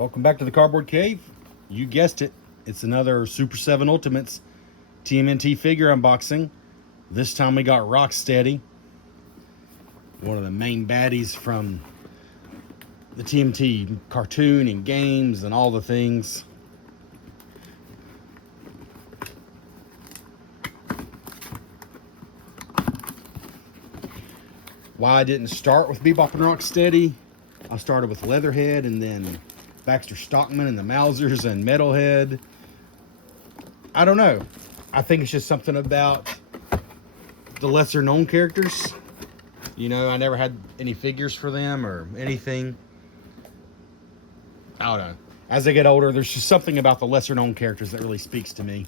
Welcome back to the Cardboard Cave. You guessed it. It's another Super 7 Ultimates TMNT figure unboxing. This time we got Rocksteady, one of the main baddies from the TMNT cartoon and games and all the things. Why I didn't start with Bebop and Rocksteady, I started with Leatherhead and then Baxter Stockman and the Mousers and Metalhead. I don't know. I think it's just something about the lesser known characters. You know, I never had any figures for them or anything. I don't know. As I get older, there's just something about the lesser known characters that really speaks to me.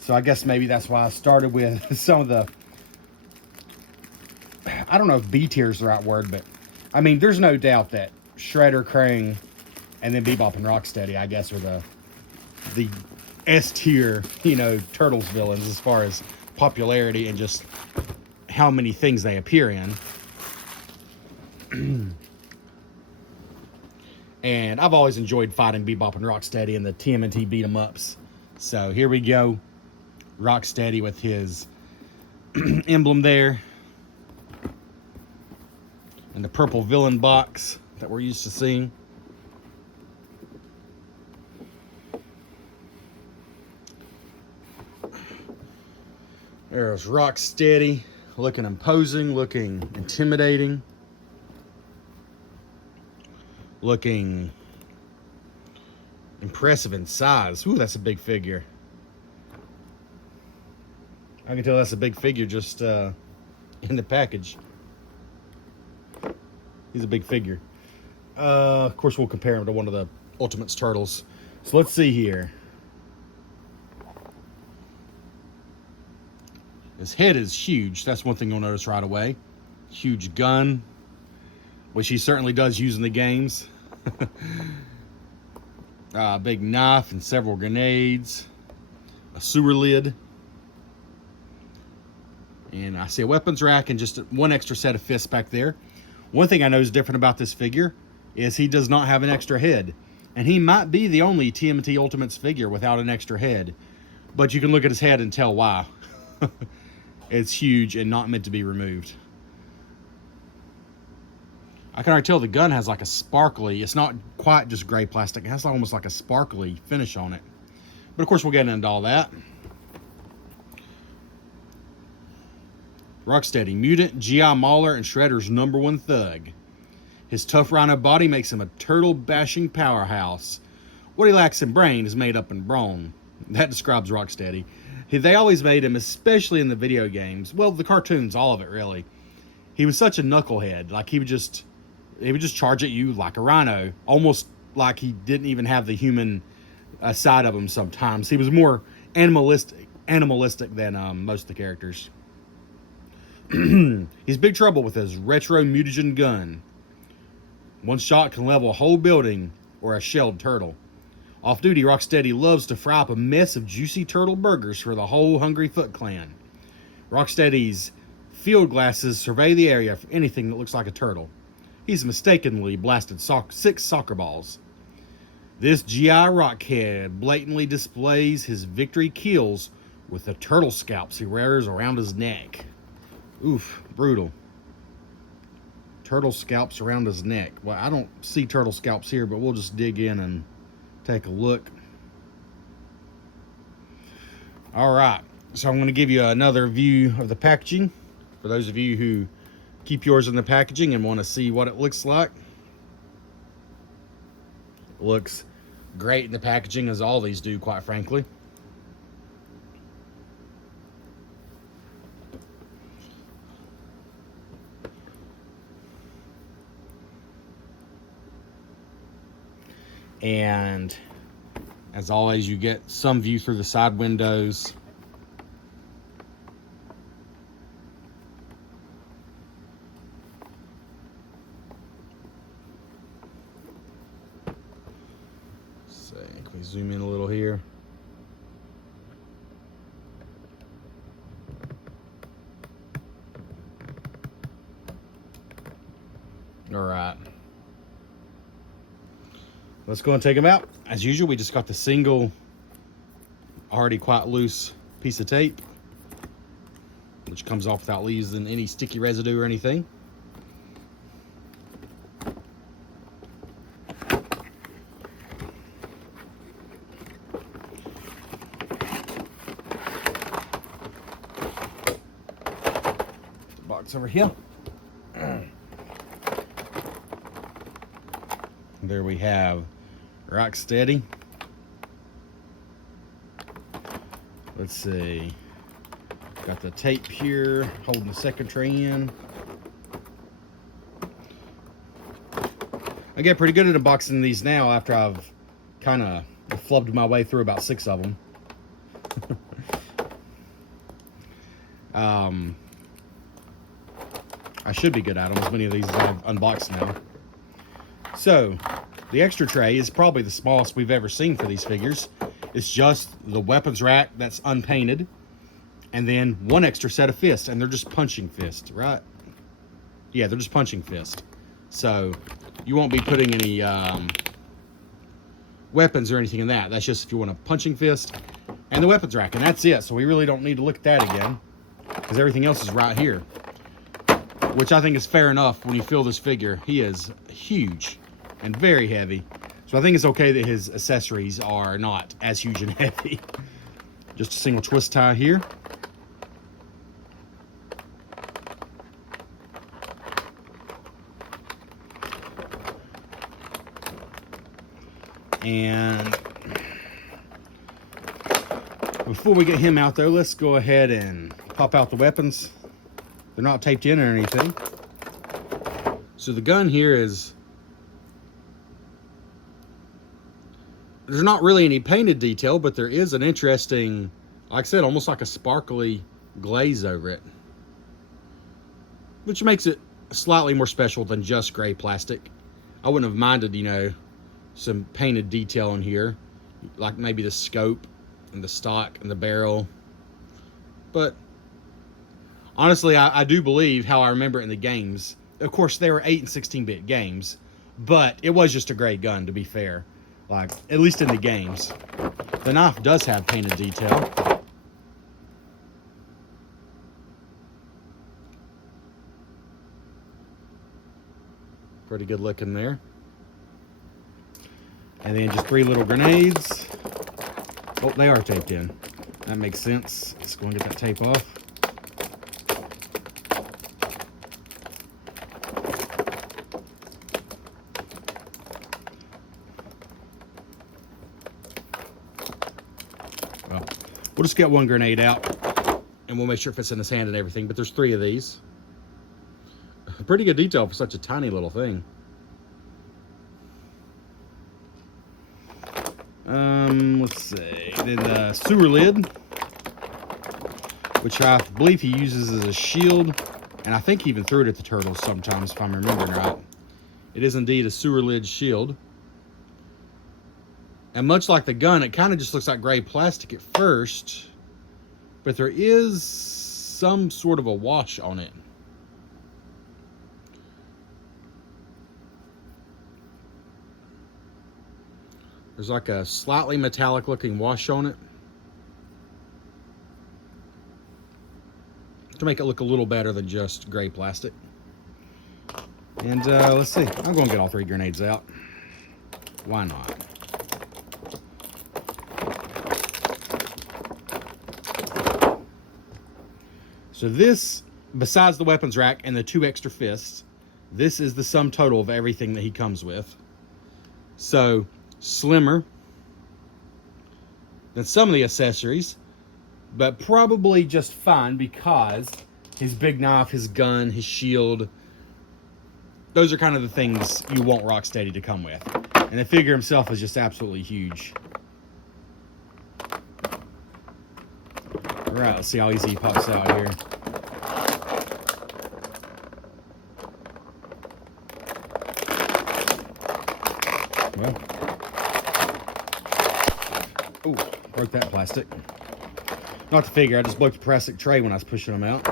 So I guess maybe that's why I started with some of the, I don't know if B tier is the right word, but I mean, there's no doubt that Shredder, Krang, and then Bebop and Rocksteady, I guess, are the S tier, you know, Turtles villains as far as popularity and just how many things they appear in. And I've always enjoyed fighting Bebop and Rocksteady in the TMNT beat 'em ups. So here we go. Rocksteady with his emblem there. And the purple villain box that we're used to seeing. There's Rocksteady, looking imposing, looking intimidating, looking impressive in size. Ooh, that's a big figure. I can tell that's a big figure just in the package. He's a big figure. Of course, we'll compare him to one of the Ultimates Turtles. So let's see here. His head is huge. That's one thing you'll notice right away. Huge gun, which he certainly does use in the games. Big knife and several grenades. A sewer lid. And I see a weapons rack and just one extra set of fists back there. One thing I know is different about this figure is he does not have an extra head. And he might be the only TMNT Ultimates figure without an extra head. But you can look at his head and tell why. It's huge and not meant to be removed. I can already tell the gun has like a sparkly, it's not quite just gray plastic, it has almost like a sparkly finish on it. But of course we'll get into all that. Rocksteady, mutant, G.I. Mauler, and Shredder's #1 thug. His tough rhino body makes him a turtle-bashing powerhouse. What he lacks in brain is made up in brawn. That describes Rocksteady. They always made him, especially in the video games, well, the cartoons, all of it really. He was such a knucklehead. Like he would just charge at you like a rhino, almost like he didn't even have the human side of him. Sometimes he was more animalistic than most of the characters. He's big trouble with his retro mutagen gun. One shot can level a whole building or a shelled turtle. Off-duty, Rocksteady loves to fry up a mess of juicy turtle burgers for the whole Hungry Foot clan. Rocksteady's field glasses survey the area for anything that looks like a turtle. He's mistakenly blasted 6 soccer balls. This G.I. Rockhead blatantly displays his victory kills with the turtle scalps he wears around his neck. Oof, brutal. Turtle scalps around his neck. Well, I don't see turtle scalps here, but we'll just dig in and take a look. All right, so I'm going to give you another view of the packaging for those of you who keep yours in the packaging and want to see what it looks like. It looks great in the packaging, as all these do, quite frankly. And as always, you get some view through the side windows. So, can we zoom in a little here? All right. Let's go and take them out. As usual, we just got the single, already quite loose piece of tape, which comes off without leaving any sticky residue or anything. Box over here. There we have Rocksteady. Let's see. Got the tape here holding the second tray in. I get pretty good at unboxing these now after I've kind of flubbed my way through about 6 of them. I should be good at them, as many of these as I've unboxed now. So, the extra tray is probably the smallest we've ever seen for these figures. It's just the weapons rack that's unpainted, and then one extra set of fists, and they're just punching fist, right? Yeah, they're just punching fist. So, you won't be putting any weapons or anything in that. That's just if you want a punching fist and the weapons rack, and that's it. So we really don't need to look at that again, because everything else is right here. Which I think is fair enough when you feel this figure. He is huge and very heavy. So I think it's okay that his accessories are not as huge and heavy. Just a single twist tie here. And before we get him out there, let's go ahead and pop out the weapons. They're not taped in or anything. So the gun here is, there's not really any painted detail, but there is an interesting, like I said, almost like a sparkly glaze over it, which makes it slightly more special than just gray plastic. I wouldn't have minded, you know, some painted detail in here, like maybe the scope and the stock and the barrel. But honestly, I do believe how I remember it in the games. Of course, they were 8 and 16-bit games, but it was just a great gun, to be fair. Like, at least in the games. The knife does have painted detail. Pretty good looking there. And then just 3 little grenades. Oh, they are taped in. That makes sense. Let's go and get that tape off. Well, we'll just get one grenade out, and we'll make sure it fits in his hand and everything. But there's 3 of these. Pretty good detail for such a tiny little thing. Let's see. Then the sewer lid, which I believe he uses as a shield, and I think he even threw it at the turtles sometimes, if I'm remembering right. It is indeed a sewer lid shield. And much like the gun, it kind of just looks like gray plastic at first, but there is some sort of a wash on it. There's like a slightly metallic looking wash on it to make it look a little better than just gray plastic. And let's see, I'm going to get all 3 grenades out. Why not? So this, besides the weapons rack and the 2 extra fists, this is the sum total of everything that he comes with. So slimmer than some of the accessories, but probably just fine because his big knife, his gun, his shield, those are kind of the things you want Rocksteady to come with. And the figure himself is just absolutely huge. Alright, let's see how easy he pops out here. Well, ooh, broke that plastic. Not the figure, I just broke the plastic tray when I was pushing them out.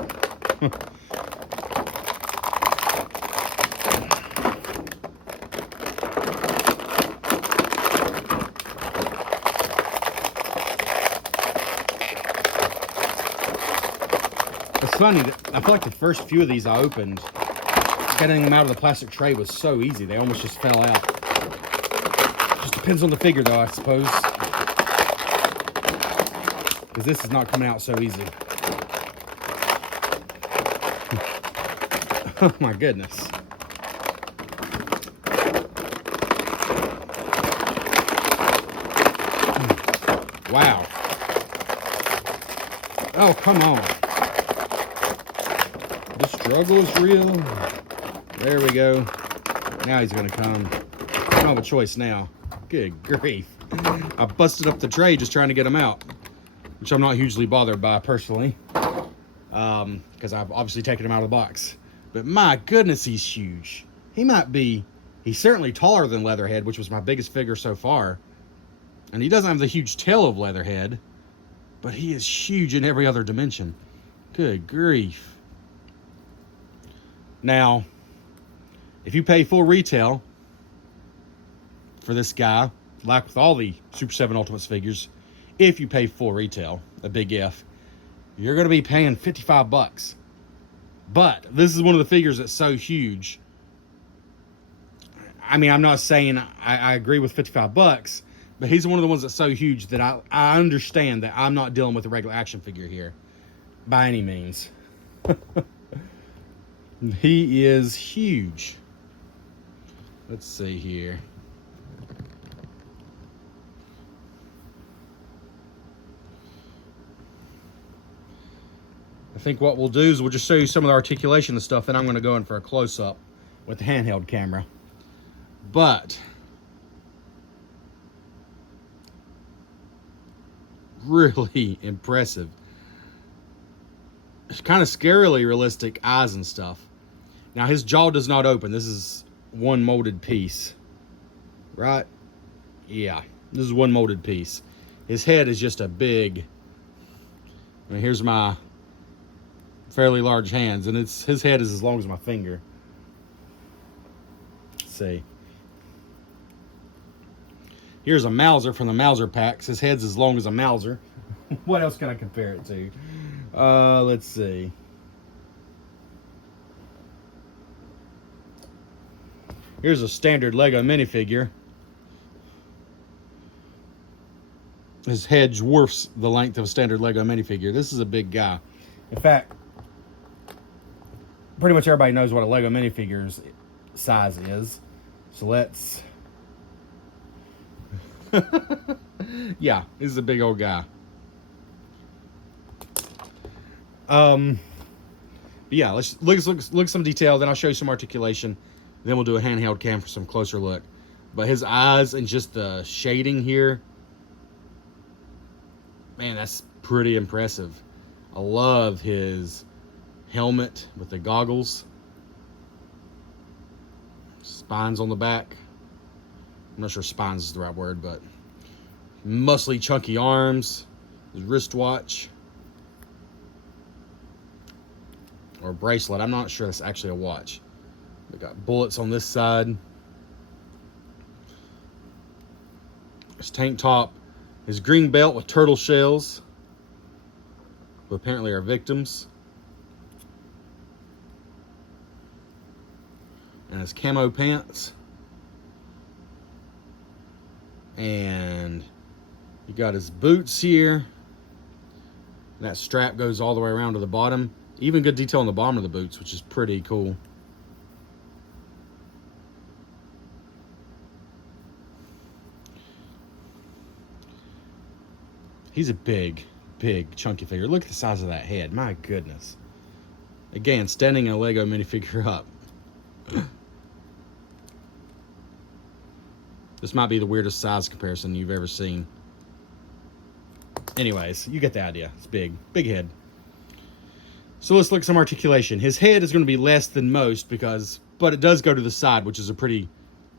funny that I feel like the first few of these I opened, getting them out of the plastic tray was so easy. They almost just fell out. Just depends on the figure, though, I suppose. Because this is not coming out so easy. Oh my goodness. Wow. Oh, come on. The struggle is real. There we go. Now he's going to come. I don't have a choice now. Good grief. I busted up the tray just trying to get him out, which I'm not hugely bothered by personally, because I've obviously taken him out of the box. But my goodness, he's huge. He's certainly taller than Leatherhead, which was my biggest figure so far. And he doesn't have the huge tail of Leatherhead, but he is huge in every other dimension. Good grief. Now, if you pay full retail for this guy, like with all the Super 7 Ultimates figures, if you pay full retail, a big if, you're going to be paying $55. But this is one of the figures that's so huge. I mean, I'm not saying I agree with $55, but he's one of the ones that's so huge that I understand that I'm not dealing with a regular action figure here by any means. He is huge. Let's see here. I think what we'll do is we'll just show you some of the articulation and stuff, then I'm going to go in for a close-up with the handheld camera. But really impressive. It's kind of scarily realistic eyes and stuff. Now his jaw does not open. This is one molded piece, right? Yeah, this is one molded piece. His head is just a big, I mean, here's my fairly large hands, and his head is as long as my finger. Let's see. Here's a Mauser from the Mauser packs. His head's as long as a Mauser. What else can I compare it to? Let's see. Here's a standard Lego minifigure. His head dwarfs the length of a standard Lego minifigure. This is a big guy. In fact, pretty much everybody knows what a Lego minifigure's size is. So let's... yeah, this is a big old guy. Yeah, let's look at some detail, then I'll show you some articulation. Then we'll do a handheld cam for some closer look. But his eyes and just the shading here, man, that's pretty impressive. I love his helmet with the goggles. Spines on the back. I'm not sure spines is the right word, but muscly, chunky arms. His wristwatch. Or bracelet. I'm not sure that's actually a watch. We got bullets on this side. His tank top. His green belt with turtle shells, who apparently are victims. And his camo pants. And you got his boots here. That strap goes all the way around to the bottom. Even good detail on the bottom of the boots, which is pretty cool. He's a big, chunky figure. Look at the size of that head. My goodness. Again, standing a Lego minifigure up. This might be the weirdest size comparison you've ever seen. Anyways, you get the idea. It's big. Big head. So let's look at some articulation. His head is going to be less than most but it does go to the side, which is a pretty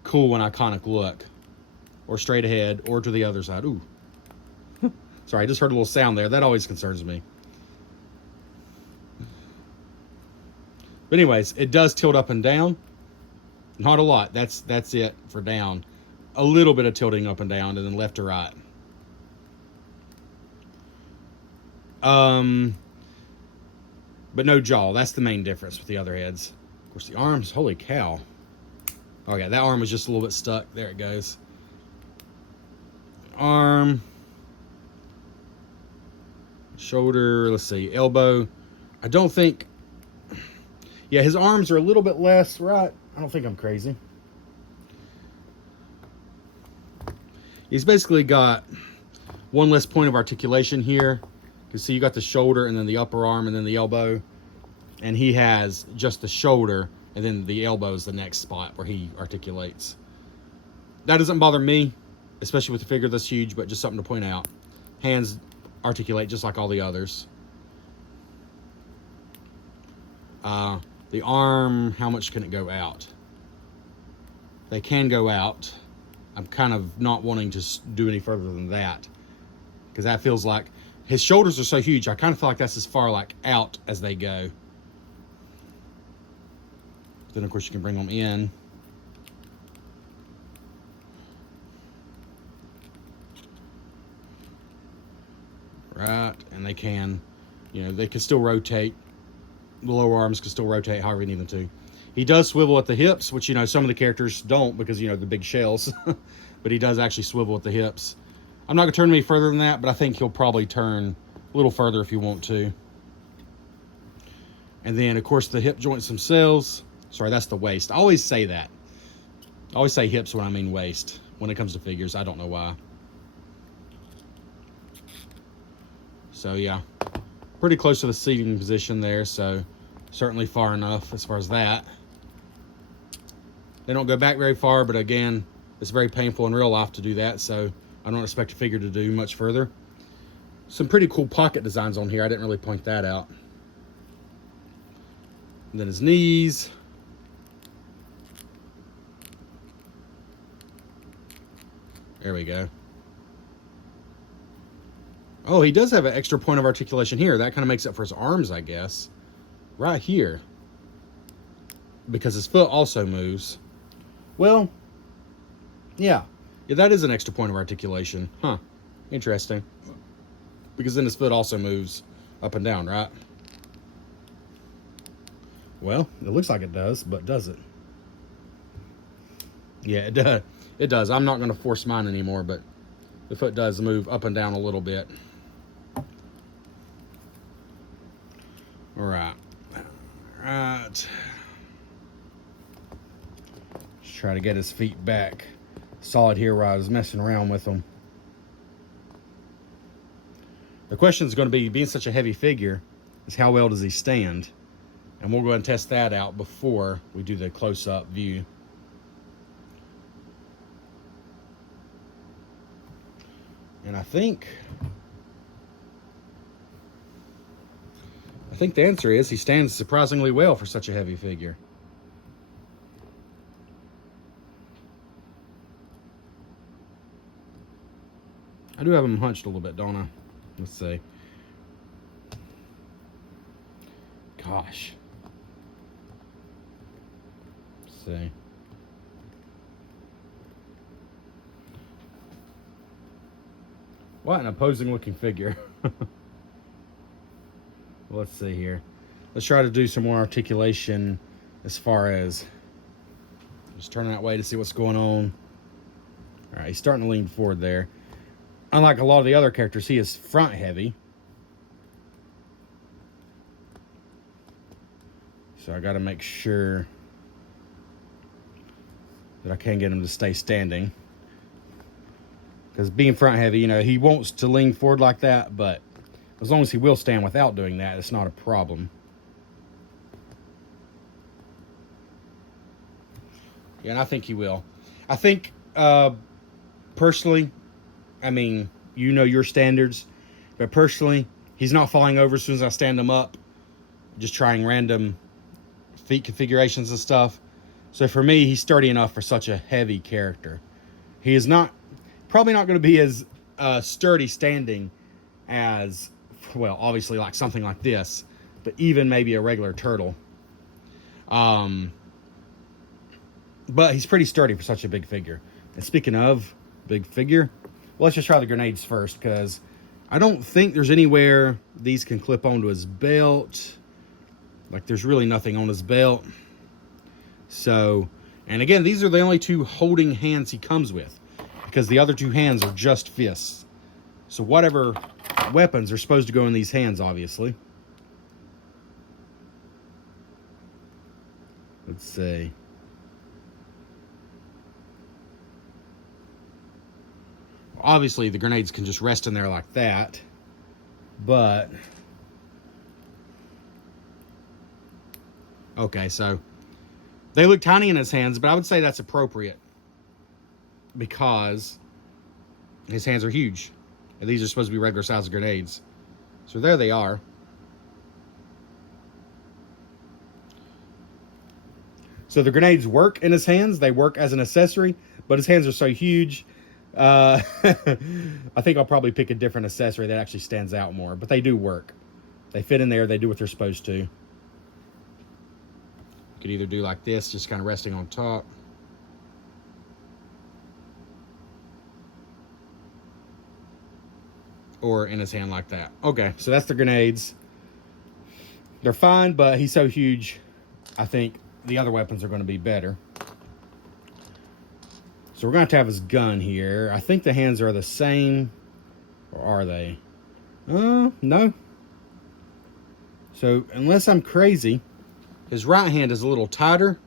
cool and iconic look. Or straight ahead, or to the other side. Ooh. Sorry, I just heard a little sound there. That always concerns me. But anyways, it does tilt up and down. Not a lot. That's it for down. A little bit of tilting up and down, and then left to right. but no jaw. That's the main difference with the other heads. Of course, the arms, holy cow. Oh yeah, that arm was just a little bit stuck. There it goes. Arm, shoulder, let's see, elbow. I don't think, yeah, his arms are a little bit less, right? I don't think I'm crazy. He's basically got one less point of articulation here. You can see you got the shoulder and then the upper arm and then the elbow. And he has just the shoulder and then the elbow is the next spot where he articulates. That doesn't bother me, especially with a figure this huge, but just something to point out. Hands articulate just like all the others. The arm, how much can it go out? They can go out. I'm kind of not wanting to do any further than that, because that feels like his shoulders are so huge. I kind of feel like that's as far like out as they go. Then of course you can bring them in. Right, and they can, you know, they can still rotate. The lower arms can still rotate however you need them to. He does swivel at the hips, which, you know, some of the characters don't because, you know, the big shells. But he does actually swivel at the hips. I'm not going to turn any further than that, but I think he'll probably turn a little further if you want to. And then, of course, the hip joints themselves. Sorry, that's the waist. I always say that. I always say hips when I mean waist when it comes to figures. I don't know why. So, yeah. Pretty close to the seating position there, so certainly far enough as far as that. They don't go back very far, but again, it's very painful in real life to do that, so I don't expect a figure to do much further. Some pretty cool pocket designs on here. I didn't really point that out. And then his knees. There we go. Oh, he does have an extra point of articulation here. That kind of makes up for his arms, I guess. Right here. Because his foot also moves. Well, yeah. Yeah, that is an extra point of articulation. Huh. Interesting. Because then his foot also moves up and down, right? Well, it looks like it does, but does it? Yeah, it does. It does. I'm not going to force mine anymore, but the foot does move up and down a little bit. All right. Just try to get his feet back solid here where I was messing around with them. The question is going to be, being such a heavy figure, is how well does he stand? And we'll go ahead and test that out before we do the close-up view. And I think the answer is he stands surprisingly well for such a heavy figure. I do have him hunched a little bit, don't I? Let's see. Gosh. Let's see. What an opposing looking figure. Let's see here. Let's try to do some more articulation as far as just turning that way to see what's going on. All right, he's starting to lean forward there. Unlike a lot of the other characters, he is front heavy. So I got to make sure that I can get him to stay standing. Because being front heavy, you know, he wants to lean forward like that, but as long as he will stand without doing that, it's not a problem. Yeah, and I think he will. I think, personally, I mean, you know your standards, but personally, he's not falling over as soon as I stand him up, just trying random feet configurations and stuff. So for me, he's sturdy enough for such a heavy character. He is not, probably not going to be as sturdy standing as, well, obviously like something like this, but even maybe a regular turtle. But he's pretty sturdy for such a big figure. And speaking of big figure, well, let's just try the grenades first, because I don't think there's anywhere these can clip onto his belt. Like, there's really nothing on his belt. So, and again, these are the only two holding hands he comes with, because the other two hands are just fists. So whatever weapons are supposed to go in these hands, obviously. Let's see. Obviously, the grenades can just rest in there like that. But okay, so they look tiny in his hands, but I would say that's appropriate because his hands are huge. And these are supposed to be regular size grenades. So there they are. So the grenades work in his hands. They work as an accessory, but his hands are so huge. I think I'll probably pick a different accessory that actually stands out more. But they do work. They fit in there. They do what they're supposed to. You could either do like this, just kind of resting on top. Or in his hand like that. Okay, so that's the grenades. They're fine, but he's so huge, I think the other weapons are going to be better. So we're going to have his gun here. I think the hands are the same. Or are they? No. So, unless I'm crazy, his right hand is a little tighter,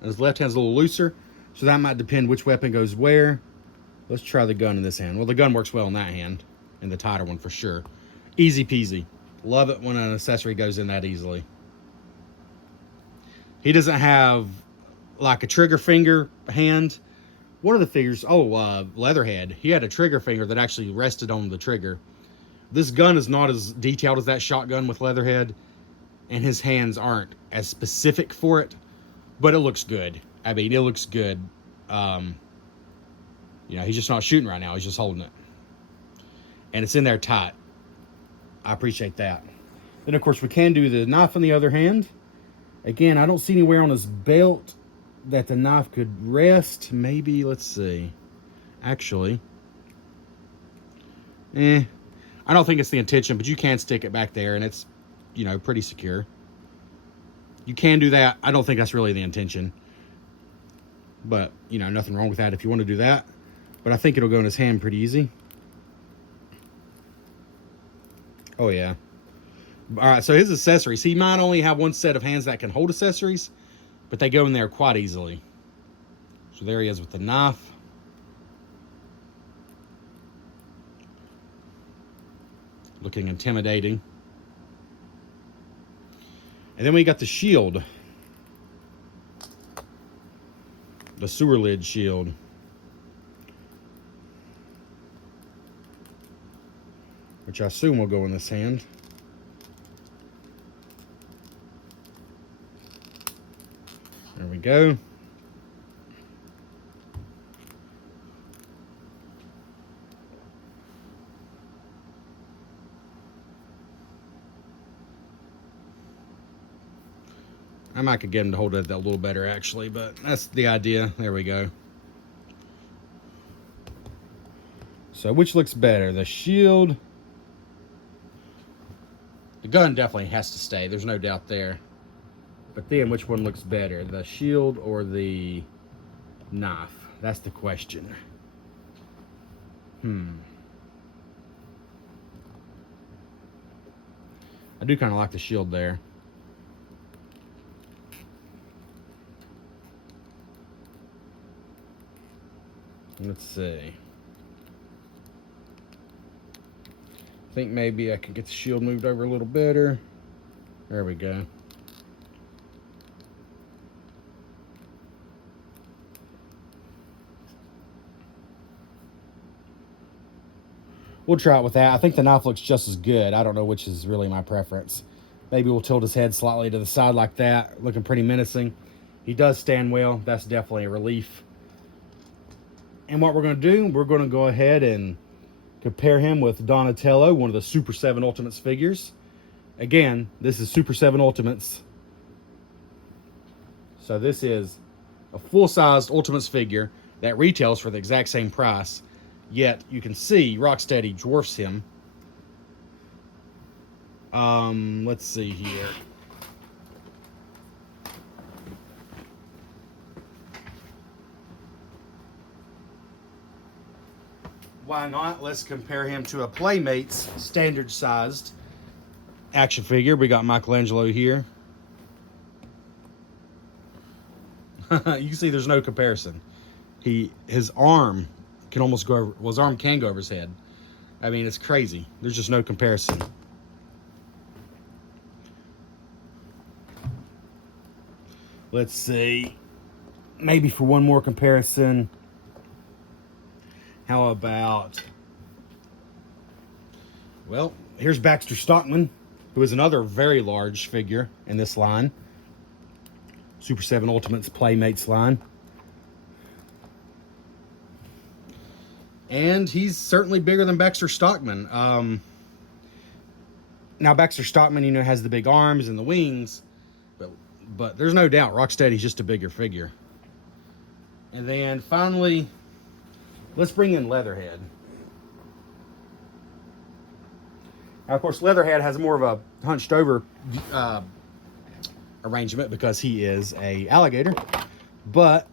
and his left hand's a little looser. So that might depend which weapon goes where. Let's try the gun in this hand. Well, the gun works well in that hand. In the tighter one for sure. Easy peasy. Love it when an accessory goes in that easily. He doesn't have like a trigger finger hand. One of the figures, Leatherhead, he had a trigger finger that actually rested on the trigger. This gun is not as detailed as that shotgun with Leatherhead, and his hands aren't as specific for it, but it looks good. I mean, it looks good. He's just not shooting right now. He's just holding it. And it's in there tight. I appreciate that. Then, of course, we can do the knife on the other hand. Again, I don't see anywhere on his belt that the knife could rest. Maybe, let's see. Actually, I don't think it's the intention, but you can stick it back there, and it's, pretty secure. You can do that. I don't think that's really the intention. But, nothing wrong with that if you want to do that. But I think it'll go in his hand pretty easy. Oh, yeah. All right, so his accessories. He might only have one set of hands that can hold accessories, but they go in there quite easily. So there he is with the knife. Looking intimidating. And then we got the shield. The sewer lid shield. Which I assume will go in this hand. There we go. I might could get him to hold it a little better actually, but that's the idea. There we go. So which looks better? The shield. The gun definitely has to stay. There's no doubt there. But then which one looks better? The shield or the knife? That's the question. I do kind of like the shield there. Let's see. I think maybe I could get the shield moved over a little better. There we go. We'll try it with that. I think the knife looks just as good. I don't know which is really my preference. Maybe we'll tilt his head slightly to the side like that, looking pretty menacing. He does stand well. That's definitely a relief. And what we're going to do, we're going to go ahead and compare him with Donatello, one of the Super 7 Ultimates figures. Again, this is Super 7 Ultimates. So this is a full-sized Ultimates figure that retails for the exact same price. Yet, you can see Rocksteady dwarfs him. Let's see here. why not? Let's compare him to a Playmates standard sized action figure. We got Michelangelo here. You can see there's no comparison. His arm can almost go over, well, his arm can go over his head. I mean, it's crazy. There's just no comparison. Let's see. Maybe for one more comparison, how about, well, here's Baxter Stockman, who is another very large figure in this line. Super 7 Ultimates Playmates line. And he's certainly bigger than Baxter Stockman. Now, Baxter Stockman, you know, has the big arms and the wings, but there's no doubt Rocksteady's just a bigger figure. And then finally, let's bring in Leatherhead. Now, of course, Leatherhead has more of a hunched over arrangement because he is a alligator, but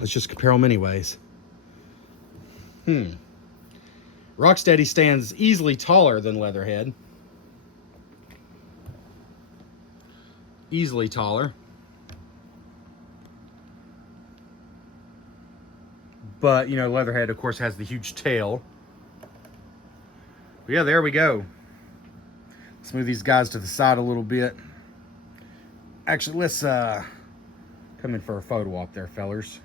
let's just compare them anyways. Rocksteady stands easily taller than Leatherhead. Easily taller. But, you know, Leatherhead, of course, has the huge tail. But yeah, there we go. Let's move these guys to the side a little bit. Actually, let's come in for a photo op there, fellers.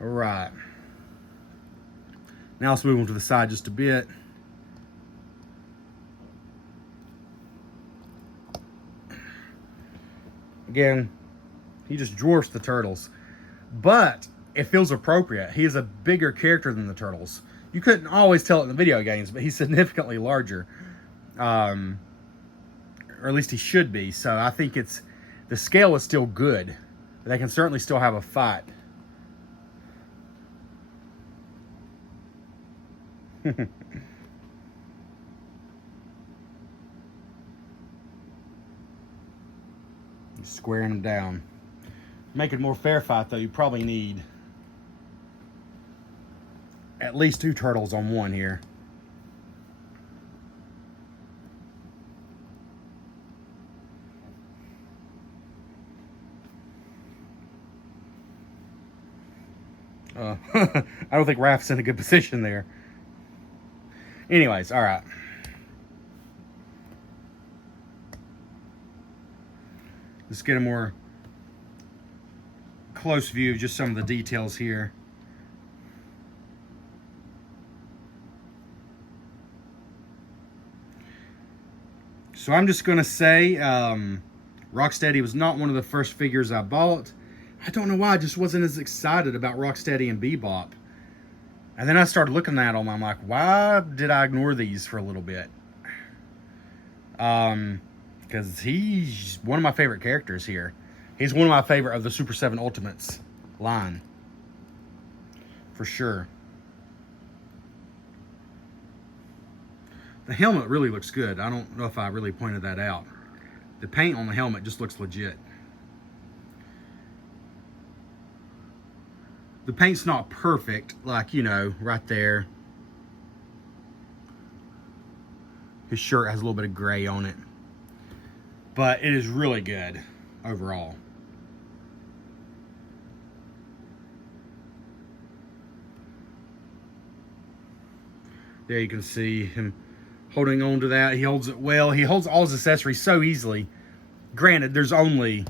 All right. Now let's move them to the side just a bit. Again, he just dwarfs the turtles. But it feels appropriate. He is a bigger character than the turtles. You couldn't always tell it in the video games, but he's significantly larger. Or at least he should be. So I think the scale is still good. They can certainly still have a fight. Squaring them down. Make it a more fair fight, though, you probably need at least 2 turtles on one here. I don't think Raph's in a good position there. Anyways, all right. Let's get a more close view of just some of the details here. So I'm just going to say Rocksteady was not one of the first figures I bought. I don't know why, I just wasn't as excited about Rocksteady and Bebop. And then I started looking at them, I'm like, why did I ignore these for a little bit? Because he's one of my favorite characters here. He's one of my favorite of the Super 7 Ultimates line. For sure. The helmet really looks good. I don't know if I really pointed that out. The paint on the helmet just looks legit. The paint's not perfect, like, you know, right there. His shirt has a little bit of gray on it. But it is really good overall. There you can see him holding on to that. He holds it well. He holds all his accessories so easily. Granted, there's only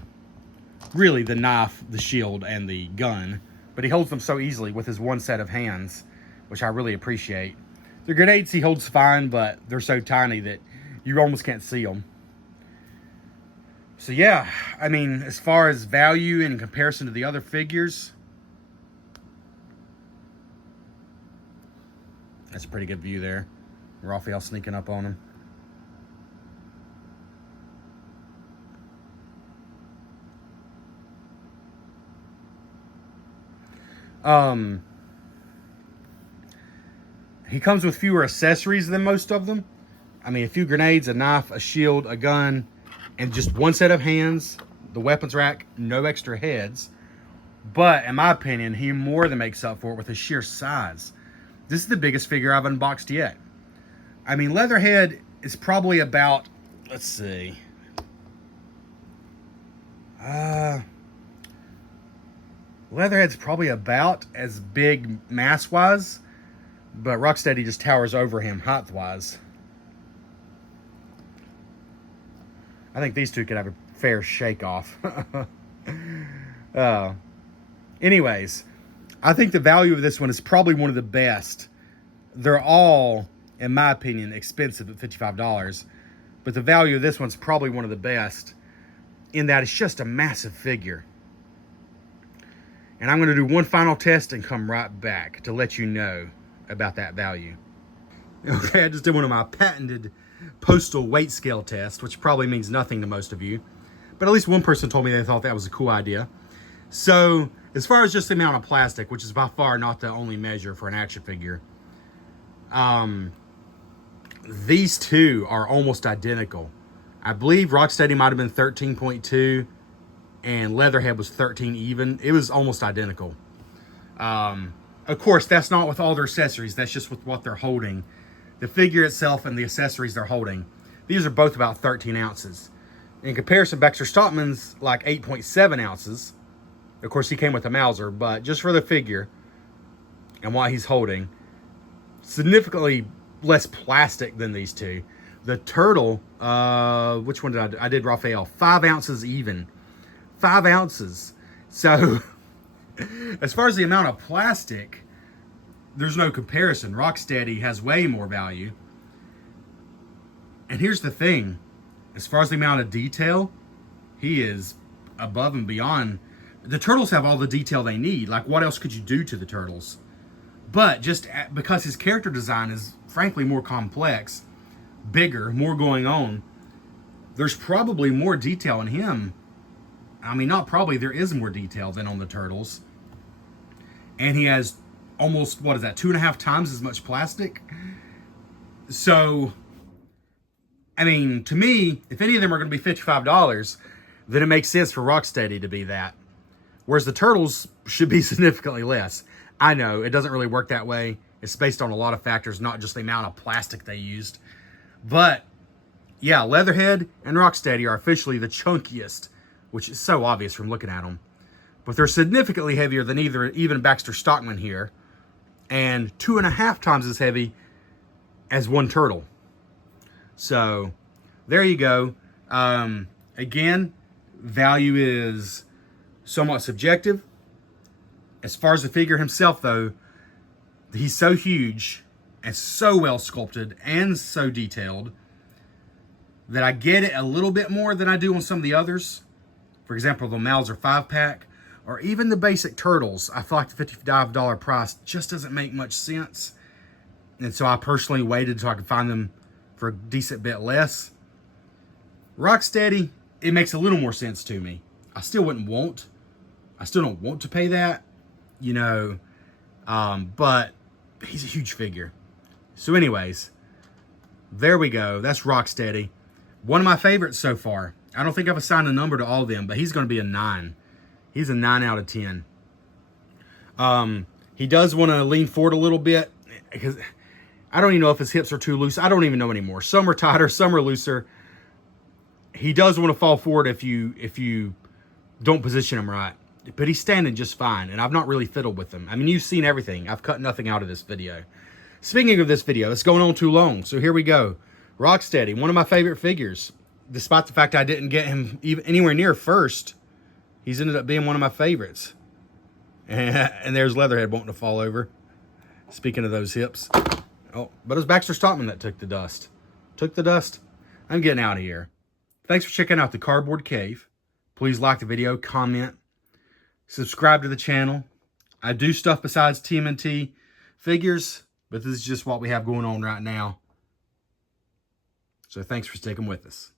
really the knife, the shield, and the gun. But he holds them so easily with his one set of hands, which I really appreciate. The grenades he holds fine, but they're so tiny that you almost can't see them. So yeah, I mean, as far as value in comparison to the other figures, that's a pretty good view there. Raphael sneaking up on him. He comes with fewer accessories than most of them. I mean, a few grenades, a knife, a shield, a gun, and just one set of hands. the weapons rack, no extra heads. But in my opinion, he more than makes up for it with his sheer size. This is the biggest figure I've unboxed yet. I mean, Leatherhead is probably about, let's see. Leatherhead's probably about as big mass-wise, but Rocksteady just towers over him height-wise. I think these two could have a fair shake-off. Anyways, I think the value of this one is probably one of the best. They're all, in my opinion, expensive at $55, but the value of this one's probably one of the best in that it's just a massive figure. And I'm going to do one final test and come right back to let you know about that value. Okay, I just did one of my patented postal weight scale tests, which probably means nothing to most of you, but at least one person told me they thought that was a cool idea. So, as far as just the amount of plastic, which is by far not the only measure for an action figure, these two are almost identical. I believe Rocksteady might have been 13.2 and Leatherhead was 13 even. It was almost identical. Of course, that's not with all their accessories. That's just with what they're holding. The figure itself and the accessories they're holding. These are both about 13 ounces. In comparison, Baxter Stockman's like 8.7 ounces. Of course, he came with a Mauser, but just for the figure and what he's holding, significantly less plastic than these two. The turtle, which one did I do? I did Raphael, 5 ounces even. 5 ounces. So, as far as the amount of plastic, there's no comparison. Rocksteady has way more value. And here's the thing. As far as the amount of detail, he is above and beyond. The turtles have all the detail they need. Like, what else could you do to the turtles? But just because his character design is, frankly, more complex, bigger, more going on, there's probably more detail in him. I mean, not probably, there is more detail than on the turtles. And he has almost, what is that, 2.5 times as much plastic? So, I mean, to me, if any of them are going to be $55, then it makes sense for Rocksteady to be that. Whereas the turtles should be significantly less. I know, it doesn't really work that way. It's based on a lot of factors, not just the amount of plastic they used. But, yeah, Leatherhead and Rocksteady are officially the chunkiest, which is so obvious from looking at them. But they're significantly heavier than even Baxter Stockman here. And 2.5 times as heavy as one turtle. So, there you go. Again, value is somewhat subjective. As far as the figure himself, though, he's so huge and so well sculpted and so detailed that I get it a little bit more than I do on some of the others. For example, the Mauser 5-pack or even the basic turtles. I feel like the $55 price just doesn't make much sense. And so I personally waited so I could find them for a decent bit less. Rocksteady, it makes a little more sense to me. I still don't want to pay that, you know, but he's a huge figure. So anyways, there we go. That's Rocksteady. One of my favorites so far. I don't think I've assigned a number to all of them, but he's going to be a 9. He's a 9 out of 10. He does want to lean forward a little bit because I don't even know if his hips are too loose. I don't even know anymore. Some are tighter, some are looser. He does want to fall forward if you don't position him right. But he's standing just fine, and I've not really fiddled with him. I mean, you've seen everything. I've cut nothing out of this video. Speaking of this video, it's going on too long, so here we go. Rocksteady, one of my favorite figures. Despite the fact I didn't get him even anywhere near first, he's ended up being one of my favorites. And there's Leatherhead wanting to fall over. Speaking of those hips. Oh, but it was Baxter Stockman that took the dust. Took the dust? I'm getting out of here. Thanks for checking out the Cardboard Cave. Please like the video, comment, subscribe to the channel. I do stuff besides TMNT figures, but this is just what we have going on right now. So thanks for sticking with us.